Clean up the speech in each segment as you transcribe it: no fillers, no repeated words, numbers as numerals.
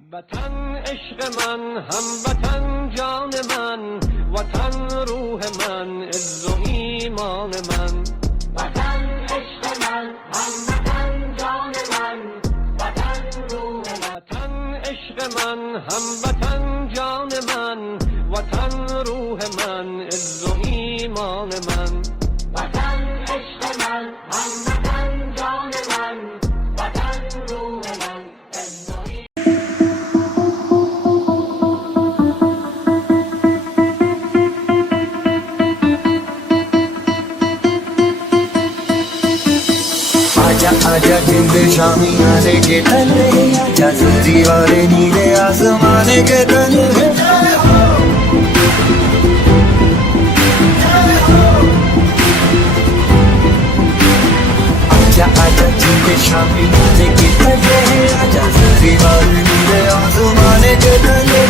वतन इश्क मन हम वतन जान मन वतन रूह मन इज्जो ईमान मन वतन इश्क मन हम वतन जान मन वतन रूह मन वतन इश्क मन हम वतन जान मन वतन रूह मन इज्जो ईमान मन वतन इश्क मन हम वतन जान मन वतन रूह मन आजा आजा जिंद शामी आने के तले आजा सब्जी वाले नीले आसमाने के तले आजा आजा जिंद शामी आने के तले आजा सब्जी वाले नीले आसमाने के तले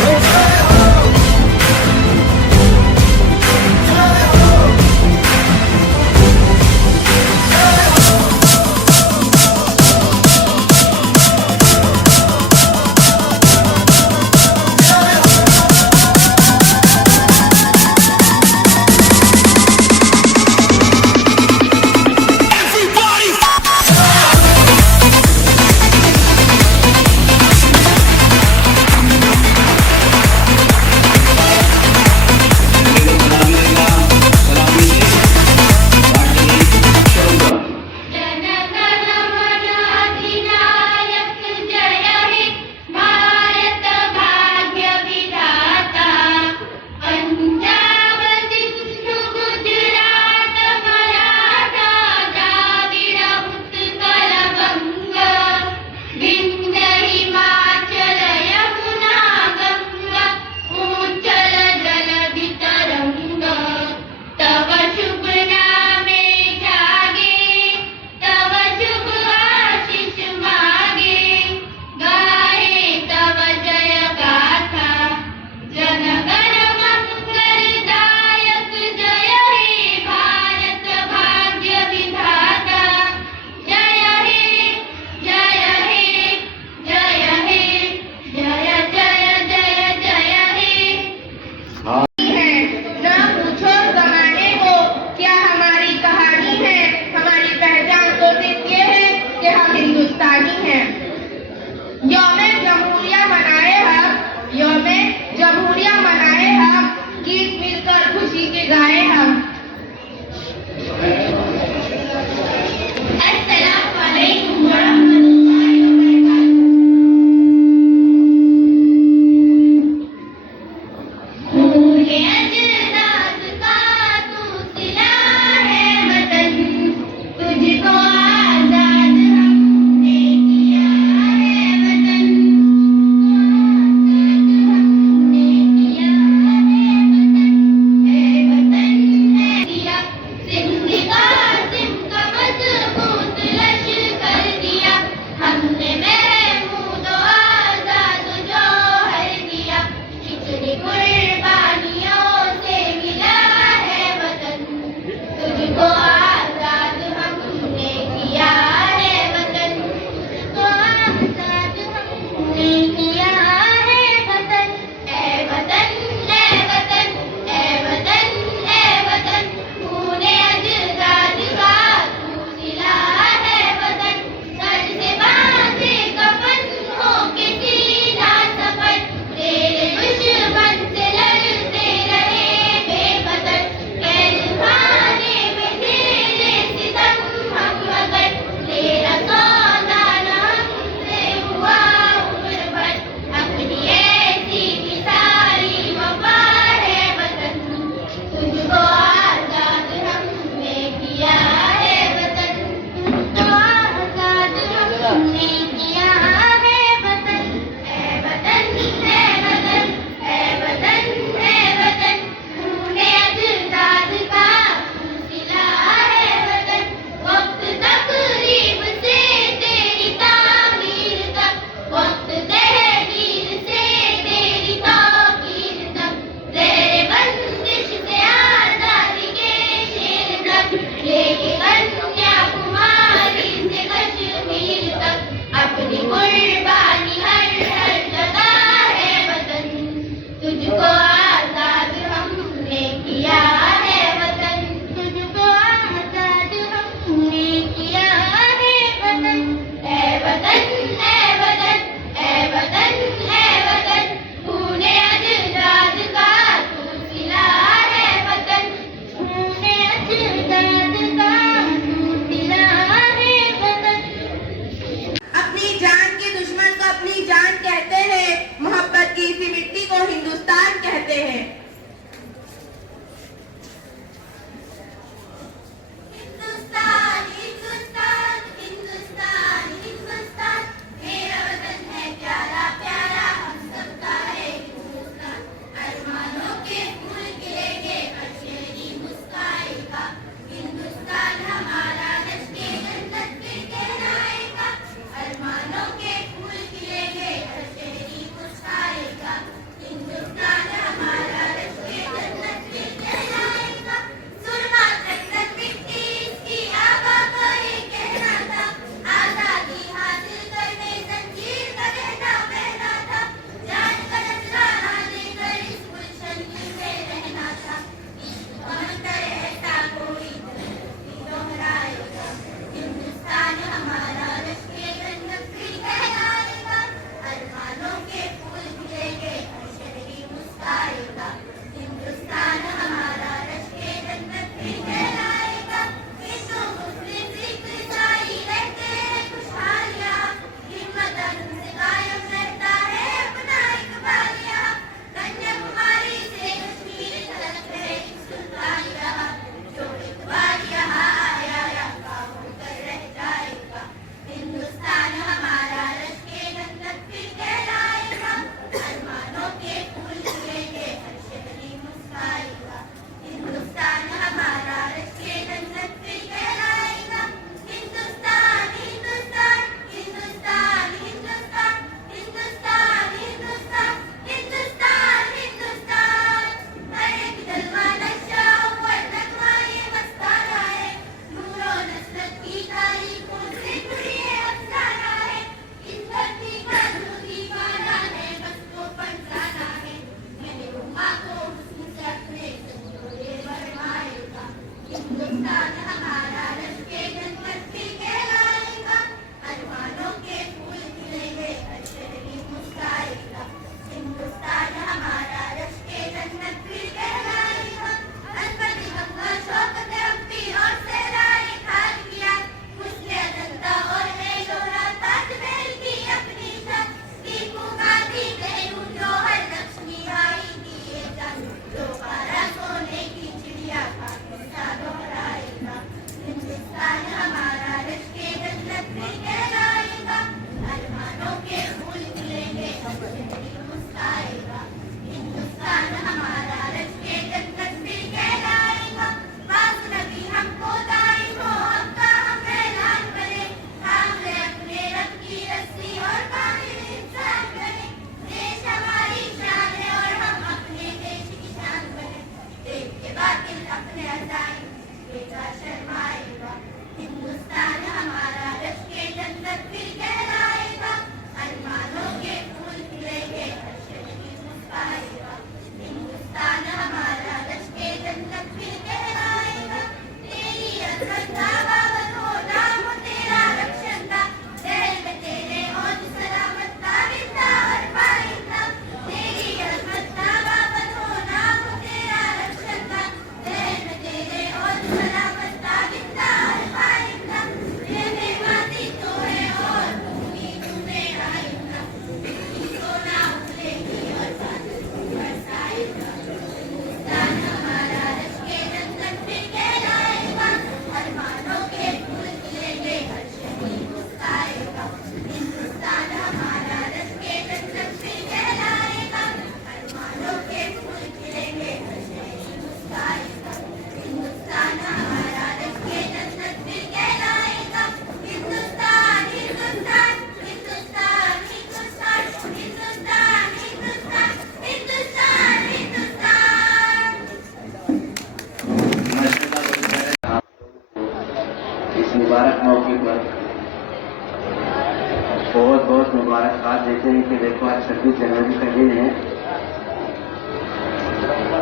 समझते हैं कि देखो आज 26 जनवरी का दिन है,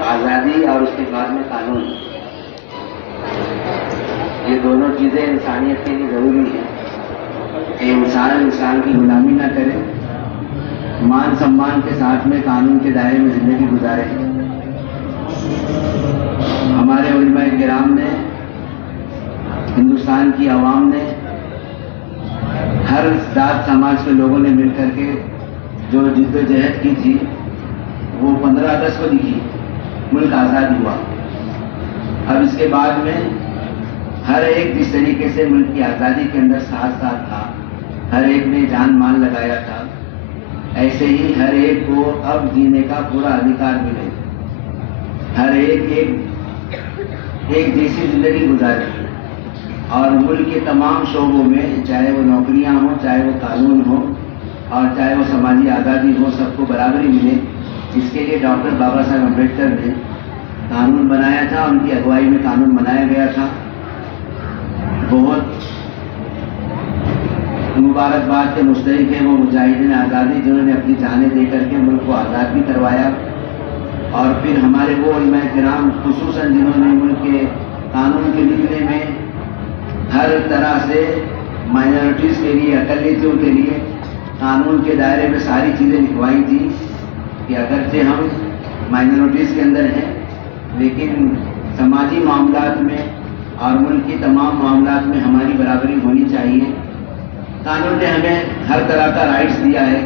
आज़ादी और उसके बाद में कानून, ये दोनों चीज़ें इंसानियत के लिए ज़रूरी है कि इंसान की गुलामी ना करे, मान सम्मान के साथ में कानून के दायरे में जिंदगी गुजारे। हमारे उलमाए किराम ने, हिंदुस्तान की आवाम ने, हर जात समाज के लोगों ने मिलकर के जो जिद्दोजहद की थी वो 15 अगस्त को दिखी, मुल्क आज़ाद हुआ। अब इसके बाद में हर एक जिस तरीके से मुल्क की आज़ादी के अंदर साथ साथ था, हर एक ने जान माल लगाया था, ऐसे ही हर एक को अब जीने का पूरा अधिकार मिले, हर एक जैसी जिंदगी गुजारे और मुल्क के तमाम शोबों में, चाहे वो नौकरियां हो, चाहे वो कानून हो और चाहे वो समाजी आज़ादी हो, सबको बराबरी मिले। इसके लिए डॉक्टर बाबा साहब अम्बेडकर ने कानून बनाया था, उनकी अगुवाई में कानून बनाया गया था। बहुत मुबारकबाद के मुस्तहिक है वो मुजाहिदीन आज़ादी जिन्होंने अपनी जानें दे करके मुल्क को आज़ाद भी करवाया, और फिर हमारे वो उलमाए किराम खुसूसन जिन्होंने मुल्क के कानून के लिखने में हर तरह से माइनॉरिटीज़ के लिए, अक़लियतों के लिए कानून के दायरे में सारी चीज़ें लिखवाई थी कि अगरचे हम माइनॉरिटीज़ के अंदर हैं, लेकिन समाजी मामलात में और मुल्क की तमाम मामलात में हमारी बराबरी होनी चाहिए। कानून ने हमें हर तरह का राइट्स दिया है।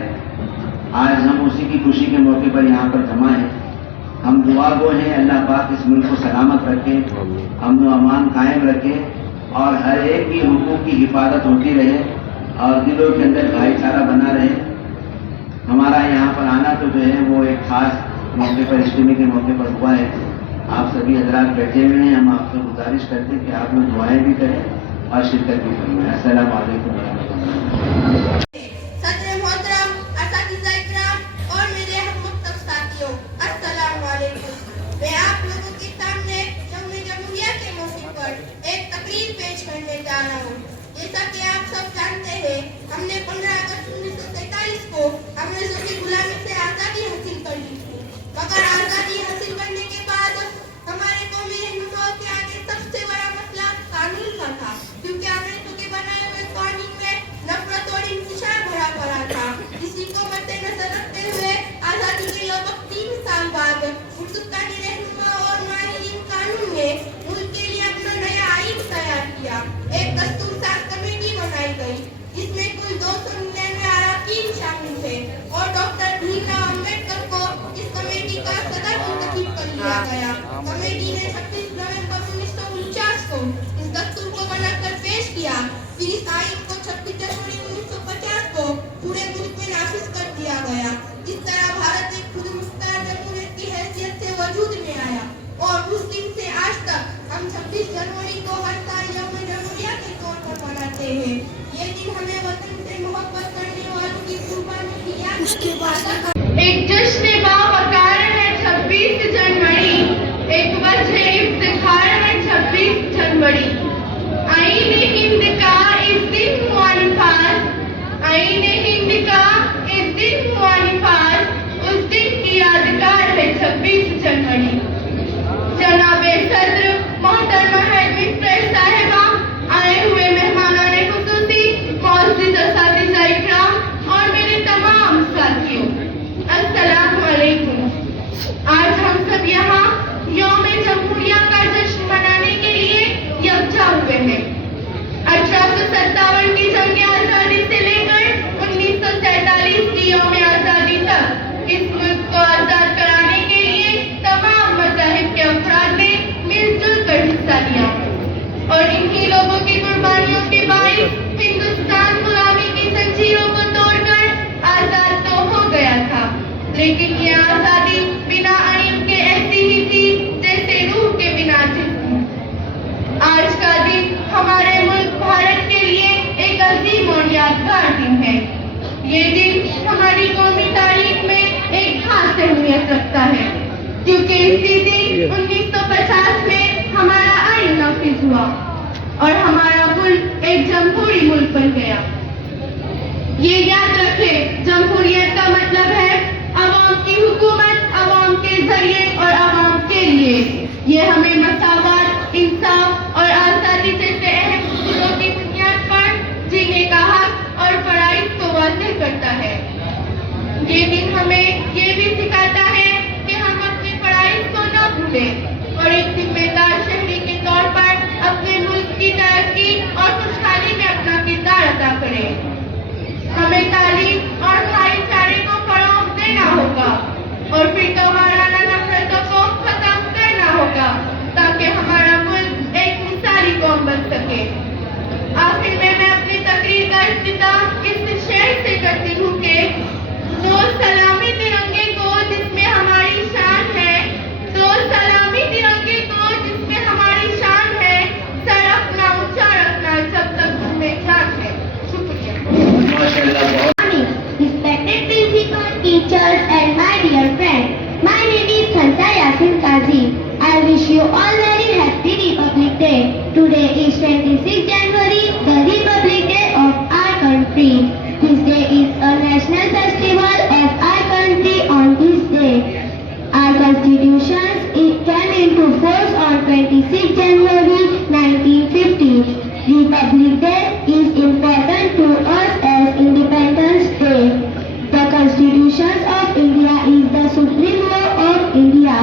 आज हम उसी की खुशी के मौके पर यहाँ पर जमा हैं। हम दुआ गो हैं, अल्लाह पाक इस मुल्क को सलामत रखे, अमन व अमान कायम रखे और हर एक की हुकूक की हिफाजत होती रहे और दिलों के अंदर भाईचारा बना रहे। हमारा यहाँ पर आना तो जो है वो एक खास मौके पर, इज्तिमा के मौके पर हुआ है। आप सभी हजरात बैठे हुए हैं, हम आपसे गुजारिश करते हैं कि आप लोग दुआएं भी करें और शिरकत भी करें। अस्सलाम वालेकुम रहमतुल्लाह। सदर मोहतरम, असातिज़ा इकराम और मेरे हममुक्तब साथियों, अस्सलाम वालेकुम। मैं आप लोगों के सामने यौम जमहूरिया के मौके पर एक तकरीर पेश करने जा रहा हूँ। जैसा कि आप सब जानते हैं, हमने 15 अगस्त 1943 को अंग्रेजों की गुलामी से आज़ादी हासिल कर ली थी। मगर आज़ादी हासिल करने के बाद हमारे कौमी रहनुमाओं के आगे सबसे बड़ा मसला कानून का था, क्योंकि अंग्रेजों के बनाए हुए कानून में नफरत और इंतशार भरा पड़ा था। इसी को मद्देनजर रखते हुए आज़ादी के लगभग 3 साल बाद हिंदुस्तानी रहनुमा और माहिरीन कानून ने मुल्क के लिए अपना नया आईन तैयार किया। एक दस्तूर साज कमेटी बनाई गई, जिसमें कुल 299 अरकान शामिल थे और डॉक्टर भीमराव अम्बेडकर को इस कमेटी का सदर मुंतखब कर लिया गया। कमेटी ने 26 नवंबर 1949 को इस दस्तूर को बनाकर पेश किया। फिर इस आईन को 26 जनवरी 1950 को पूरे मुल्क में नाफिज कर दिया गया। इस तरह भारत एक खुद मुख्तार जमहूरियत की हैसियत से वजूद में आया और उस दिन से आज तक हम 26 जनवरी को हर साल यौम जमहूरिया के तौर पर मनाते हैं। ये दिन हमें वतन से मोहब्बत करने वालों की कुर्बानी की याद एक जश्न बावकार है 26 जनवरी, एक वजह इफ्तिखार है 26 जनवरी। आईन हिंद का इस दिन हुआ निफाज, आईन हिंद का इस दिन हुआ निफाज, उस दिन की यादगार है 26 जनवरी। जनाबे सदर मोहतरमा हेडमिस्ट्रेस साहिबा, आए हुए मेहमानाने खुसूसी, मौजूद असातिज़ा इकराम और मेरे तमाम साथियों, अस्सलाम वालेकुम। आज हम सब यहाँ यौम जमहूरिया का जश्न मनाने के लिए यकजा हुए हैं। 1857 की जंग आज़ादी से लेकर 1947 की यौम आज़ादी तक इस मुल्क को आज़ाद कराने के लिए तमाम मज़ाहिब के अफराद ने मिलजुल कर हिस्सा लिया और इन्हीं लोगों की कुर्बानियों के बाइस हिंदुस्तान गुलामी की जंजीरों को तोड़कर आज़ाद तो हो गया था, लेकिन ये आज़ादी बिना आईन के ऐसी ही थी जैसे रूह के बिना जिस्म। आज का दिन हमारे मुल्क भारत के लिए एक अजीम और यादगार दिन है। ये दिन हमारी कौमी तारीख में एक खास अहमियत रखता है, क्योंकि इसी दिन 1950 में हमारा आईन नाफिज हुआ और हमारा मुल्क एक जमहूरी मुल्क बन गया। ये याद रखें, जमहूरियत हमें तालीम और भाईचारे को फरोग देना होगा और फिर वाराना नफरतों को खत्म करना होगा ताकि हमारा मुल्क एक मिसाली कौम बन सके। आखिर में मैं अपनी तकरीर का इख्तिताम इस शेर से करती हूँ कि दो सलामी तिरंगे को जिसमें हमारी शान है, दो सलामी तिरंगे को जिसमें हमारी शान है, सर अपना ऊंचा रखना जब तक तुम्हें जान है। शुक्रिया। माशाल्लाह बहुत Respected principal, teachers and my dear friend, my name is Khansa Yasin Kazi. I wish you all very happy Republic Day. Today is 26 January, the Republic Day of our country. This day is a national festival of our country. On this day, our constitution came into force on 26 January 1950. Republic Day is important to us as Independence Day. The Constitution of India is the supreme law of India.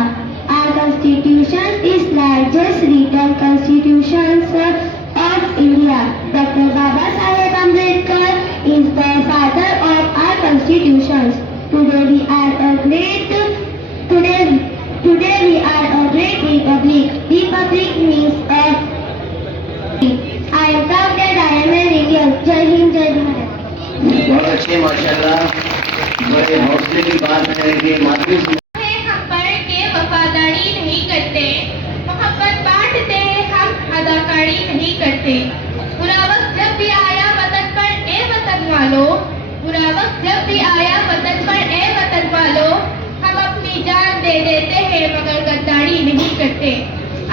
Our Constitution is largest written constitutions of India. Dr. Baba Saheb Ambedkar is the father of our constitutions. Today we are a great republic. Republic means a. I am proud that I am an Indian. Jai Hind, Jai Bharat. बहुत अच्छे माशाल्लाह, बड़े हौसले की बात है कि मातृ हम पढ़ के वफादारी नहीं करते, मोहब्बत बांटते हम अदाकारी नहीं करते। बुरा वक्त जब भी आया वतन पर ए वतन वालों, बुरा वक्त जब भी आया वतन पर ए वतन वालों, हम अपनी जान दे देते हैं मगर गद्दारी नहीं करते।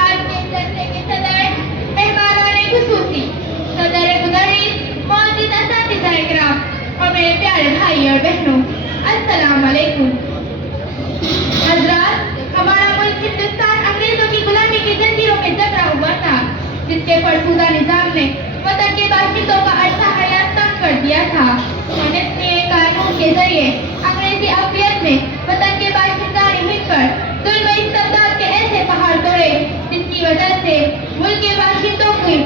आज के जलसे के सदर मेहमानाने खुसूसी, सदर गुज़रीज़, मौजूद असातिज़ा इकराम और मेरे प्यारे भाई और बहनों, अस्सलाम वालेकुम। हज़रात, हमारा मुल्क हिंदुस्तान अंग्रेजों की गुलामी की जंजीरों में जकड़ा हुआ था, जिसके फरसूदा निजाम ने वतन के बाशिंदों का अरसा हयात तंग कर दिया था। उन्होंने अपने कानून के जरिए अंग्रेजी अक़लियत में वतन के बाशिंदानी मिलकर जुल्म इस्तेमाल के ऐसे पहाड़ तोड़े जिसकी वजह से मुल्क के बाशिंदों की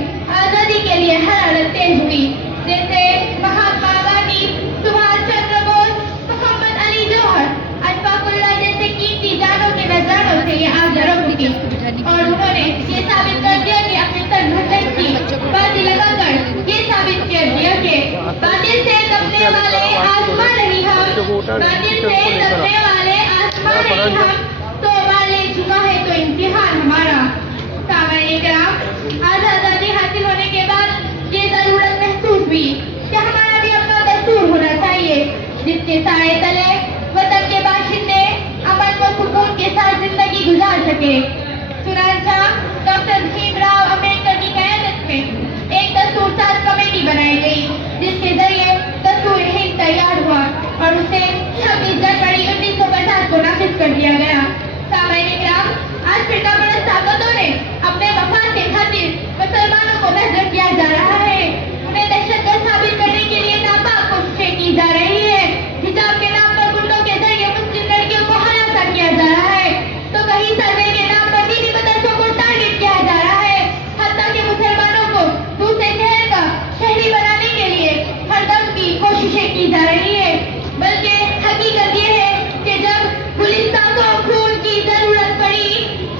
आज़ादी के लिए हरारत तेज हुई। जैसे महात्मा गांधी, सुभाष चंद्र बोस, मोहम्मद अली जौहर, अशफाकुल्लाह जैसे कीमती जानों के नजरानों से ये आग झड़प उठी और उन्होंने ये साबित कर दिया कि अपनी तरह की बाजी लगाकर ये साबित कर दिया कि बातिल से दबने वाले आसमान नहीं हम, बातिल से दबने वाले आसमान नहीं हम, तो वाले चुका है तो इम्तिहान हमारा। सामान्य कराम, आज आजादी हासिल होने के बाद ये जरूरत महसूस हुई कि हमारा भी अपना दस्तूर होना चाहिए जिसके साए तले वतन के बाशिंदे अमन व सुकून के साथ जिंदगी गुजार सके। चुनांचा डॉक्टर भीमराव अम्बेडकर की क़यादत में एक दस्तूर साज कमेटी बनाई गई जिसके जरिए दस्तूर हिंद तैयार हुआ और उसे 26 जनवरी 1950 को नाफिज कर दिया गया। सामान्य कराम, आज फिरका परस्त ताकतों ने अपने मफाद के खातिर मुसलमानों को नजर किया जा रहा है, उन्हें दहशतगर्द साबित करने के लिए नापाक कोशिशें की जा रही है। हिजाब के नाम पर गुंडों के जरिए मुस्लिम लड़कियों को हरासा किया जा रहा है, तो कहीं सर्वे के नाम पर दीनी मदरसों को टारगेट किया जा रहा है। हत्ता के मुसलमानों को दूसरे शहर का शहरी बनाने के लिए हरदम की कोशिशें की जा रही है। बल्कि हकीकत ये है कि जब गुलिस्तान को खून की जरूरत पड़ी,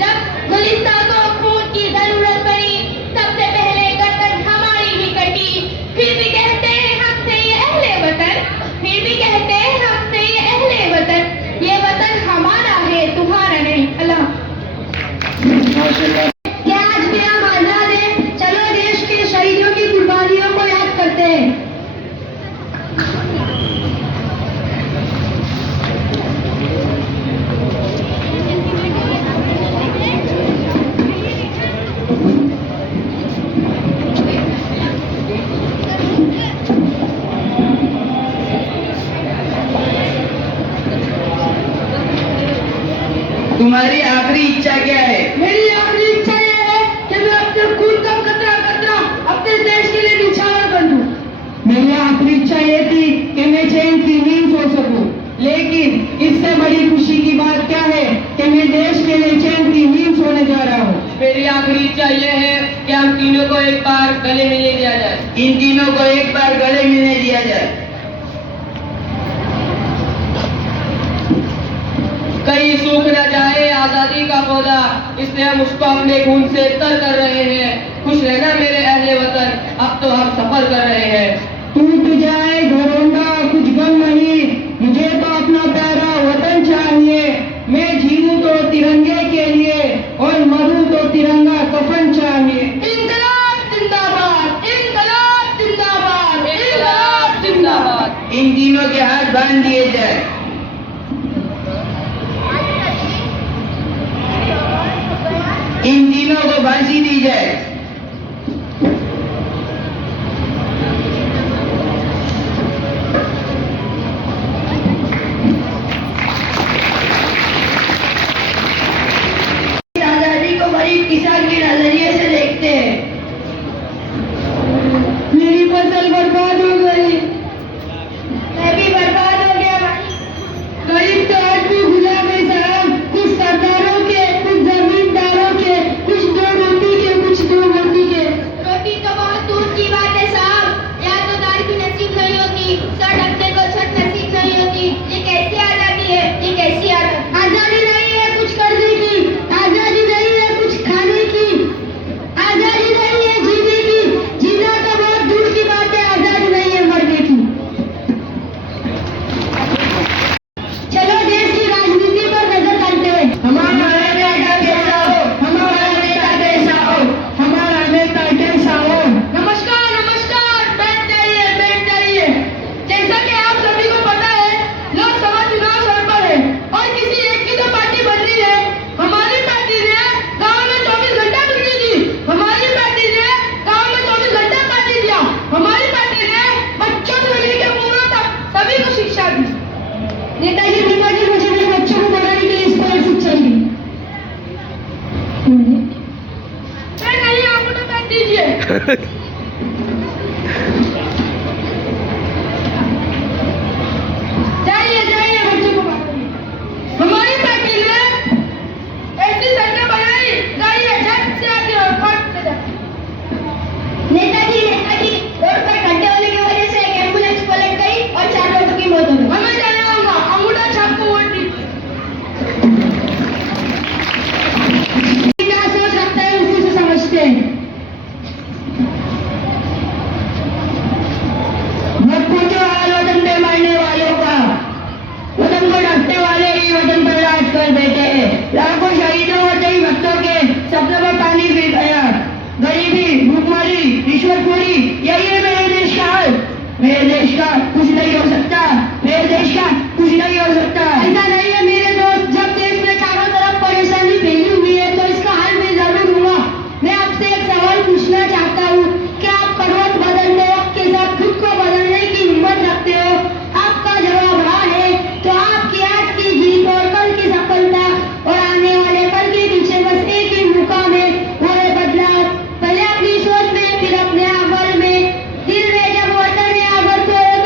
जब गुलिस्तान को खून की जरूरत पड़ी, सबसे पहले गर्दन हमारी ही कटी। फिर भी कहते हैं हमसे ये अहले वतन, फिर भी कहते हैं हमसे ये अहले वतन, ये वतन हमारा है तुम्हारा नहीं। अल्लाह माशाल्लाह। क्या आज भी हम आजाद हैं? चलो देश के शहीदों की कुर्बानियों को याद करते हैं। तुम्हारी आखिरी इच्छा क्या है? मेरी आखिरी इच्छा यह है कि मैं अपने खून का कतरा कतरा अपने देश के लिए निछावर कर दूं। मेरी आखिरी इच्छा ये थी कि मैं चैन की नींद सो सकूं, लेकिन इससे बड़ी खुशी की बात क्या है कि मैं देश के लिए चैन की नींद सोने जा रहा हूँ। मेरी आखिरी इच्छा यह है कि हम तीनों को एक बार गले मिलने दिया जाए। इन तीनों को एक बार गले मिलने दिया जाए। कहीं सूख न जाए आजादी का पौधा, इसलिए हम उसको अपने खून से तर कर रहे हैं। खुश रहना मेरे अहले वतन, अब तो हम सफर कर रहे हैं। टूट जाए घरोंदा कुछ गम नहीं, मुझे तो अपना प्यारा वतन चाहिए। मैं जीऊं तो तिरंगे के लिए और मरूं तो तिरंगा कफन चाहिए। इंकलाब जिंदाबाद, इंकलाब जिंदाबाद, इंकलाब जिंदाबाद। इन तीनों के हाथ बांध दिए जाए। इन तीनों को फांसी दी जाए। आजादी को गरीब किसान के नजरिए से देखते हैं। मेरी फसल बर्बाद हो गई, मैं भी बर्बाद हो गया भाई। गरीब तो आज भी गुलाम है साहब, कुछ सरदारों के, कुछ जमींदारों के, कुछ दो रोटी के, कुछ दो रोटी के। रोटी तो बहुत दूर की बात है साहब, यहाँ तो दाल भी नसीब नहीं होती, सर ढकने को छत नसीब नहीं होती। ये कैसी आजादी है, ये कैसी आजादी? आजादी नहीं है कुछ करने की, आजादी नहीं है कुछ खाने की, आजादी नहीं है जीने की। जीना तो बहुत दूर की बात है, आजादी नहीं है मरने की। चलो देश की राजनीति पर नजर डालते हैं। हमारा नेता कैसा हो, हमारा नेता कैसा हो, हमारा नेता कैसा हो। नमस्कार नमस्कार, बैठ जाइए बैठ जाइए। जैसा कि आप सभी को पता है, लोकसभा चुनाव सर पर है और किसी एक की तो पार्टी बन रही है। हमारी पार्टी ने गांव में 24 घंटा बिजली दी, हमारी पार्टी ने गांव में 24 घंटा पानी दिया, हमारी पार्टी ने बच्चों से लेकर बूढ़ों तक सभी को शिक्षा दी। नेताजी पिताजी मुझे मेरे बच्चों को पढ़ाने के लिए स्कॉलरशिप चाहिए। नहीं आपको तो कर दीजिए। जाइए जाइए बच्चों को पढ़ाइए। हमारी पार्टी ने ऐसी सड़कें बनाई, जाइए झट से आगे और फट से जाइए। नेताजी रोड पर गड्ढे होने की वजह से एक एम्बुलेंस पलट गई और 4 लोगों की मौत हो गई। हमें जाना होगा, अंगूठा छाप को वोट दीजिए। क्या सोच रखते हैं उसी से समझते हैं। मत पूछो हाल वतन पे मरने वालों का, वतन को ढकने वाले ही वतन पर राज कर बैठे हैं। लाखों शहीदों और कई भक्तों के सपनों में पानी फिर गया। गरीबी, भूखमरी, रिश्वतखोरी, यही है मेरे देश का हाल। मेरे देश का कुछ नहीं हो सकता, मेरे देश का कुछ नहीं हो सकता। ऐसा नहीं है मेरे दोस्त, जब देश में चारों तरफ परेशानी फैली हुई है तो इसका हल मैं जरूर दूंगा। मैं आपसे एक सवाल पूछना चाहता हूँ, क्या आप पर्वत बदलने के साथ खुद को बदलने की हिम्मत रखते हो? आपका जवाब हाँ है, तो आपकी आज की जीत और कल की सफलता और आने वाले कल के पीछे बस एक ही मुकाम है, वो है बदलाव। पहले अपनी सोच में, फिर अपने अमल में। दिल में जब वतन है अगर तो एक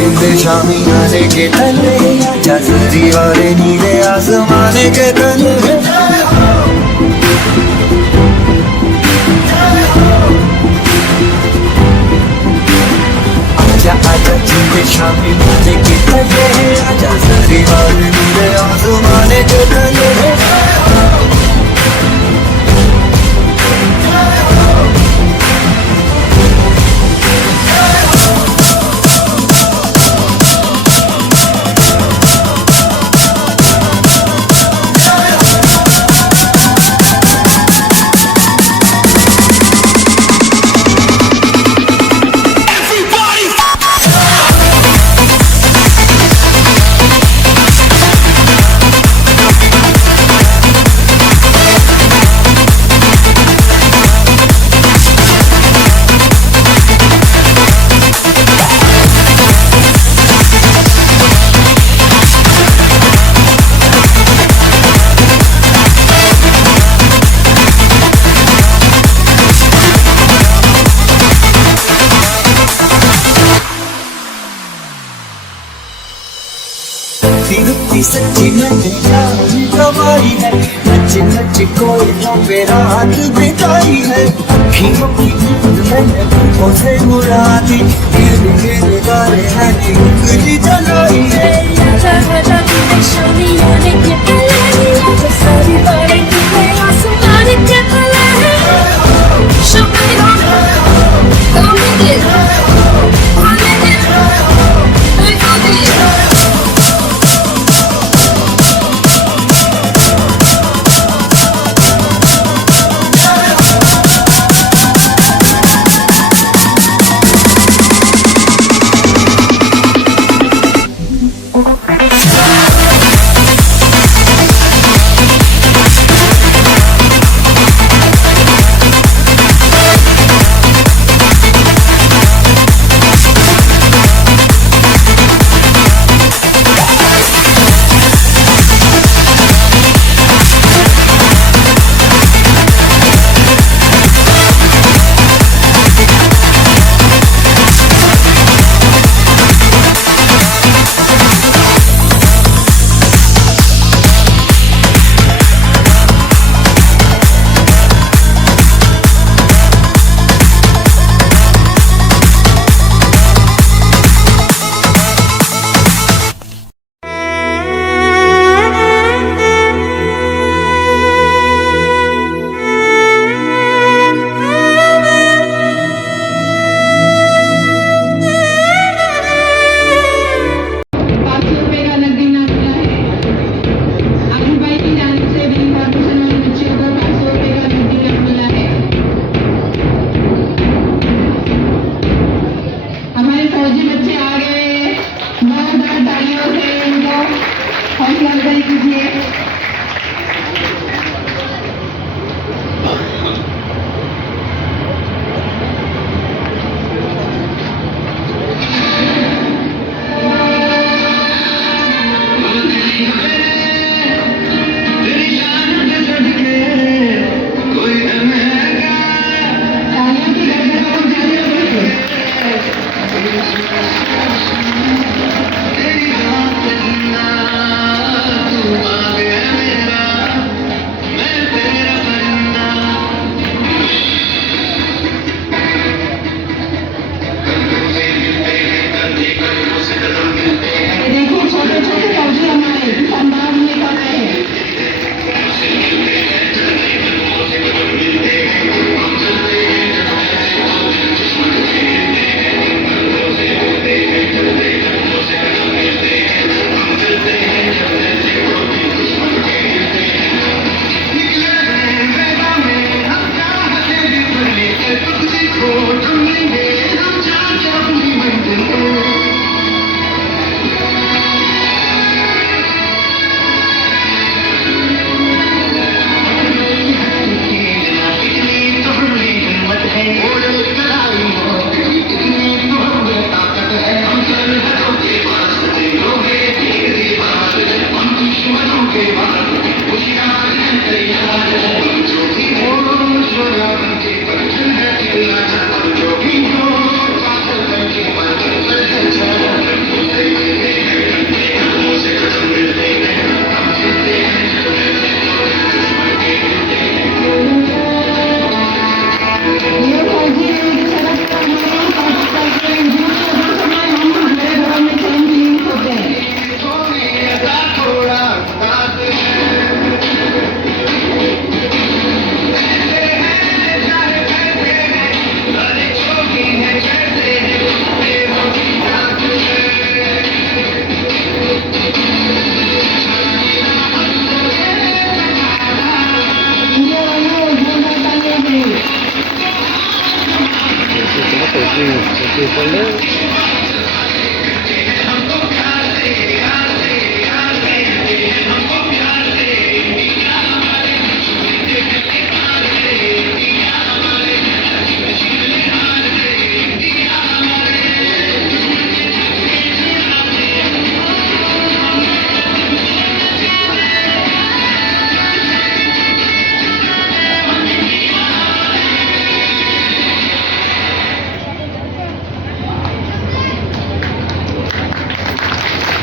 जिंदे शामी आने के तले आजा जरी वाले नीले आसमाने के तले आजा आजा जिंदे शामी आने के तले आजा जरी वाले नीले आसमाने के तले सच्ची मैंने यारी कमाई है नच नच कोई पे रात बिताई है अखियों की नींद मैंने आंखों से उड़ा दी गिर गिर गारे हैं उंगली जलाई है आजा आजा तूने शामी आने के तले आजा सारी बातें तुझे आसमाने के तले Show me don't make it आने दे देखो दे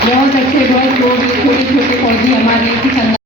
बहुत अच्छे बहुत लोग छोटे छोटे फौजी हमारे कुछ अंदर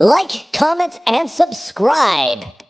Like, comment, and subscribe.